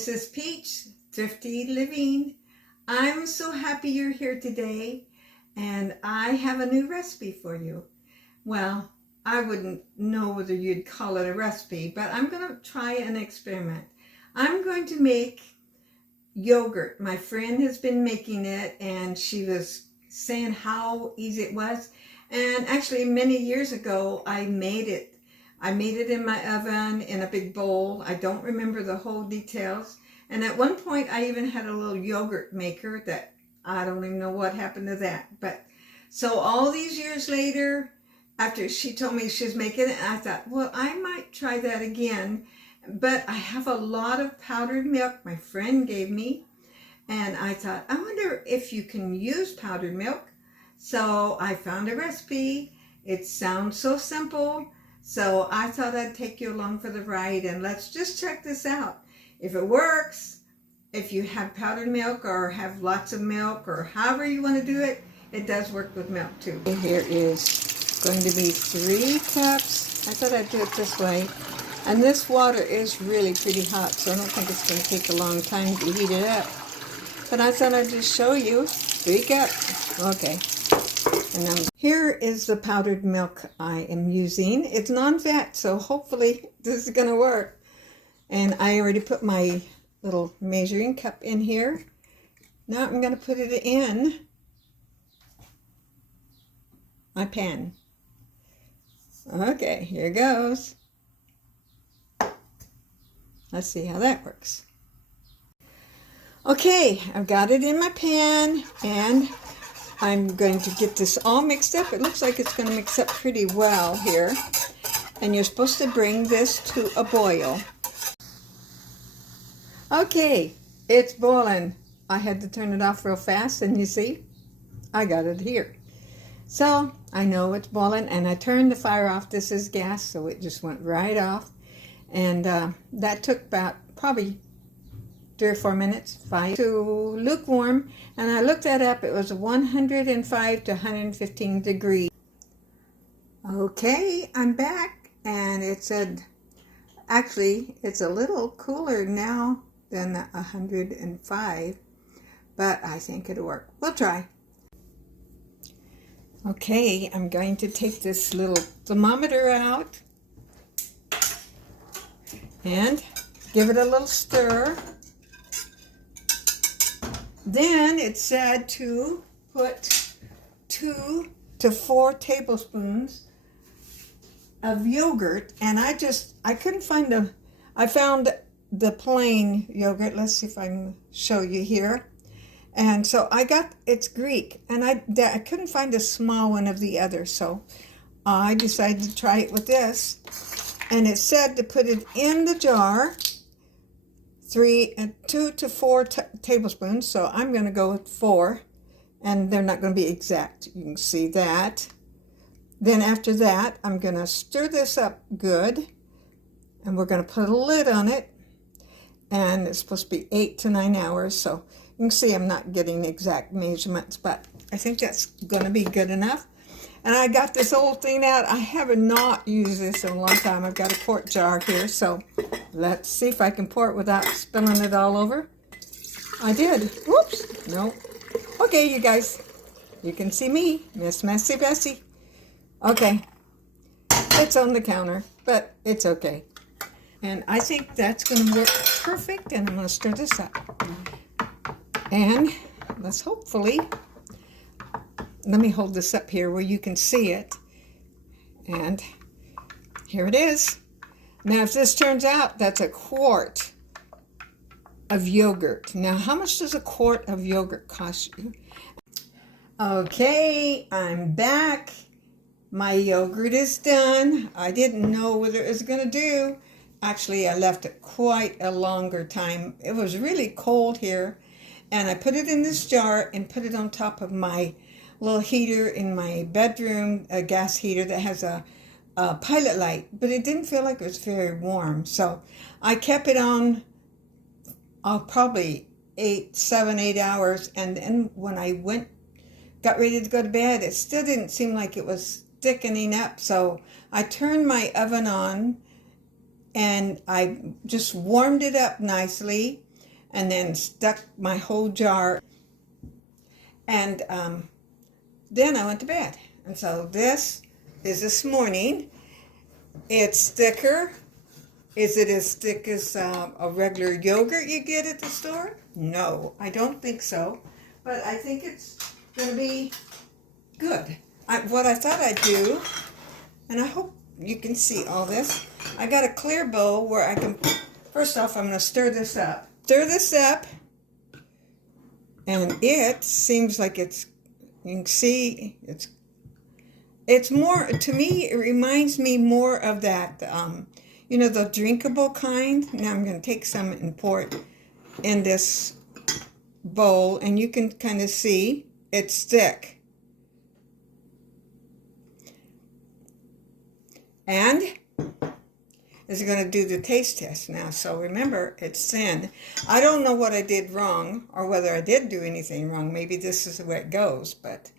Mrs. Peach, Thrifty Living. I'm so happy you're here today, and I have a new recipe for you. Well, I wouldn't know whether you'd call it a recipe, but I'm going to try an experiment. I'm going to make yogurt. My friend has been making it, and she was saying how easy it was. And actually, many years ago, I made it. I made it in my oven in a big bowl. I don't remember the whole details. And at one point, I even had a little yogurt maker that I don't even know what happened to that. But so all these years later, after she told me she was making it, I thought, well, I might try that again. But I have a lot of powdered milk my friend gave me. And I thought, I wonder if you can use powdered milk. So I found a recipe. It sounds so simple. So I thought I'd take you along for the ride, and let's just check this out. If it works, if you have powdered milk or have lots of milk or however you want to do it, it does work with milk too. Here is going to be 3 cups. I thought I'd do it this way. And this water is really pretty hot, so I don't think it's going to take a long time to heat it up. But I thought I'd just show you 3 cups. Okay. And here is the powdered milk I am using. It's non-fat, so hopefully this is going to work. And I already put my little measuring cup in here. Now I'm going to put it in my pan. Okay, here goes. Let's see how that works. Okay, I've got it in my pan, and I'm going to get this all mixed up. It looks like it's going to mix up pretty well here. And you're supposed to bring this to a boil. Okay, it's boiling. I had to turn it off real fast, and you see, I got it here. So I know it's boiling, and I turned the fire off. This is gas, so it just went right off. And that took about probably 3 or 4 minutes, 5 to lukewarm, and I looked that up. It was 105 to 115 degrees. Okay, I'm back, and it said, actually, it's a little cooler now than 105, but I think it'll work. We'll try. Okay, I'm going to take this little thermometer out and give it a little stir. Then it said to put 2 to 4 tablespoons of yogurt, and I couldn't find I found the plain yogurt. Let's see if I can show you here. And so it's Greek, and I couldn't find a small one of the other, so I decided to try it with this. And it said to put it in the jar, 2 to 4 tablespoons, so I'm going to go with 4, and they're not going to be exact. You can see that. Then after that, I'm going to stir this up good, and we're going to put a lid on it, and it's supposed to be 8 to 9 hours, so you can see I'm not getting exact measurements, but I think that's going to be good enough. And I got this old thing out. I have not used this in a long time. I've got a quart jar here, so let's see if I can pour it without spilling it all over. I did. Whoops. No. Okay, you guys. You can see me, Miss Messy Bessie. Okay. It's on the counter, but it's okay. And I think that's going to work perfect, and I'm going to stir this up. And let's hopefully... Let me hold this up here where you can see it. And here it is. Now, if this turns out, that's a quart of yogurt. Now, how much does a quart of yogurt cost you? Okay, I'm back. My yogurt is done. I didn't know whether it was going to do. Actually, I left it quite a longer time. It was really cold here. And I put it in this jar and put it on top of my little heater in my bedroom, a gas heater that has a pilot light, but it didn't feel like it was very warm. So I kept it on probably 7, 8 hours, and then when I got ready to go to bed, it still didn't seem like it was thickening up. So I turned my oven on, and I just warmed it up nicely. and then stuck my whole jar. And then I went to bed. And so this is this morning. It's thicker. Is it as thick as a regular yogurt you get at the store? No, I don't think so. But I think it's going to be good. What I thought I'd do, and I hope you can see all this, I got a clear bowl where I can, first off, I'm going to stir this up. Stir this up, and it seems like it's, you can see, it's more, to me, it reminds me more of that, you know, the drinkable kind. Now I'm going to take some and pour it in this bowl, and you can kind of see it's thick. And is going to do the taste test now. So remember, it's thin. I don't know what I did wrong or whether I did do anything wrong. Maybe this is the way it goes. But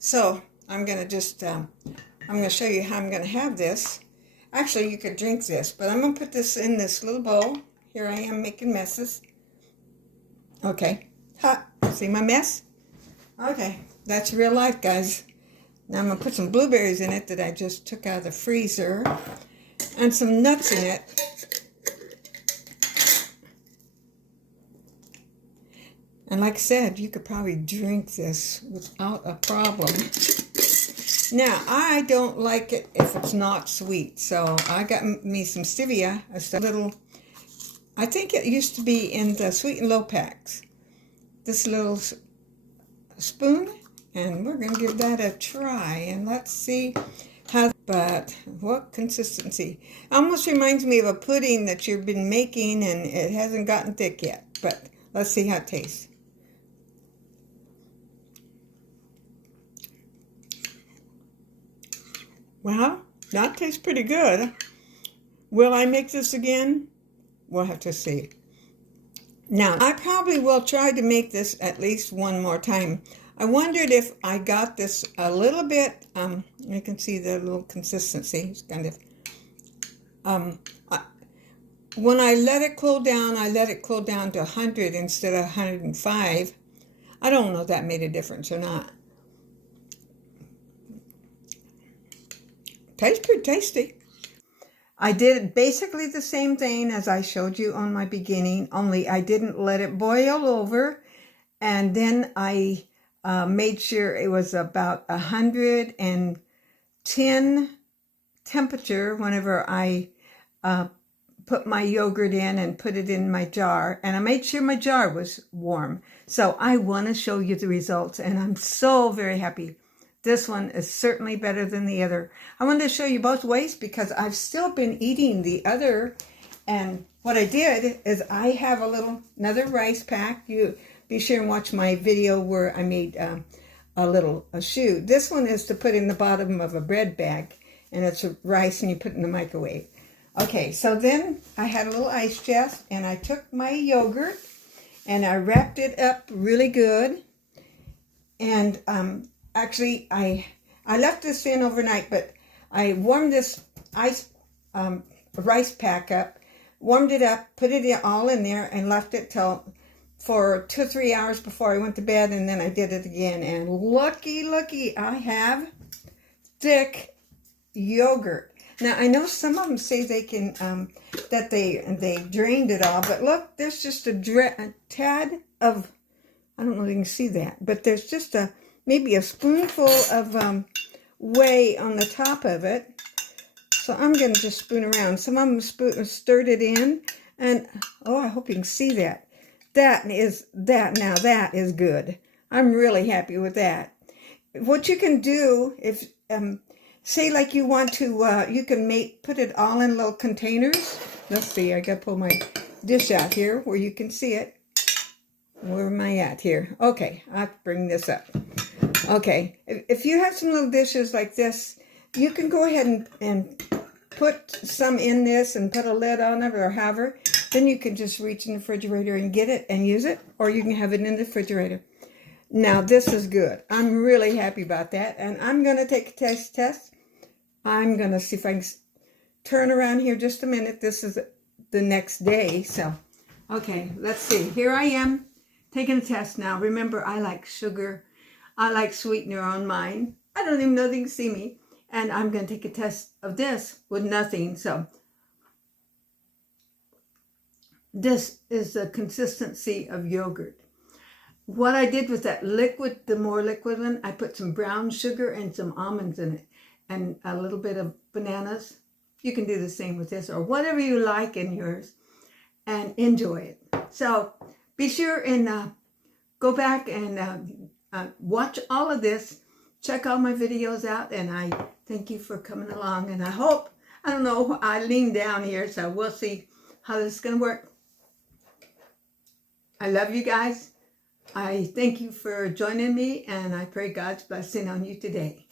so I'm going to just, I'm going to show you how I'm going to have this. Actually, you could drink this, but I'm going to put this in this little bowl. Here I am making messes. Okay. Ha! See my mess? Okay. That's real life, guys. Now I'm going to put some blueberries in it that I just took out of the freezer. And some nuts in it. And like I said, you could probably drink this without a problem. Now, I don't like it if it's not sweet. So I got me some stevia. A little, I think it used to be in the Sweet and Low packs. This little spoon. And we're going to give that a try. And let's see how, but what consistency. Almost reminds me of a pudding that you've been making and it hasn't gotten thick yet. But let's see how it tastes. Well, that tastes pretty good. Will I make this again? We'll have to see. Now, I probably will try to make this at least one more time. I wondered if I got this a little bit, you can see the little consistency. It's kind of, when I let it cool down, I let it cool down to 100 instead of 105. I don't know if that made a difference or not. Tastes pretty tasty. I did basically the same thing as I showed you on my beginning, only I didn't let it boil over. And then I made sure it was about 110 temperature whenever I put my yogurt in and put it in my jar. And I made sure my jar was warm. So I want to show you the results, and I'm so very happy. This one is certainly better than the other. I wanted to show you both ways because I've still been eating the other. And what I did is I have another rice pack. You be sure and watch my video where I made a shoe. This one is to put in the bottom of a bread bag, and it's rice and you put it in the microwave. Okay, so then I had a little ice chest, and I took my yogurt and I wrapped it up really good. And actually, I left this in overnight, but I warmed this rice pack up, warmed it up, put it all in there, and left it for 2 or 3 hours before I went to bed, and then I did it again. And looky, I have thick yogurt. Now, I know some of them say they can, that they drained it all, but look, there's just a tad of, I don't know if you can see that, but there's just maybe a spoonful of whey on the top of it. So I'm going to just spoon around. Some of them stirred it in, and oh, I hope you can see that. Now that is good. I'm really happy with that. What you can do, if say like you want to, you can put it all in little containers. Let's see, I got to pull my dish out here where you can see it. Where am I at here? Okay, I have to bring this up. Okay, if you have some little dishes like this, you can go ahead and put some in this and put a lid on it or however. Then you can just reach in the refrigerator and get it and use it, or you can have it in the refrigerator. Now, this is good. I'm really happy about that, and I'm going to take a taste test. I'm going to see if I can turn around here just a minute. This is the next day, so Okay, let's see. Here I am taking a test now. Remember, I like sugar. I like sweetener on mine. I don't even know they can see me. And I'm going to take a test of this with nothing. So this is the consistency of yogurt. What I did with that liquid, the more liquid one, I put some brown sugar and some almonds in it and a little bit of bananas. You can do the same with this or whatever you like in yours and enjoy it. So be sure and go back and watch all of this. Check all my videos out, and I thank you for coming along. And I hope, I don't know, I lean down here, so we'll see how this is going to work. I love you guys. I thank you for joining me, and I pray God's blessing on you today.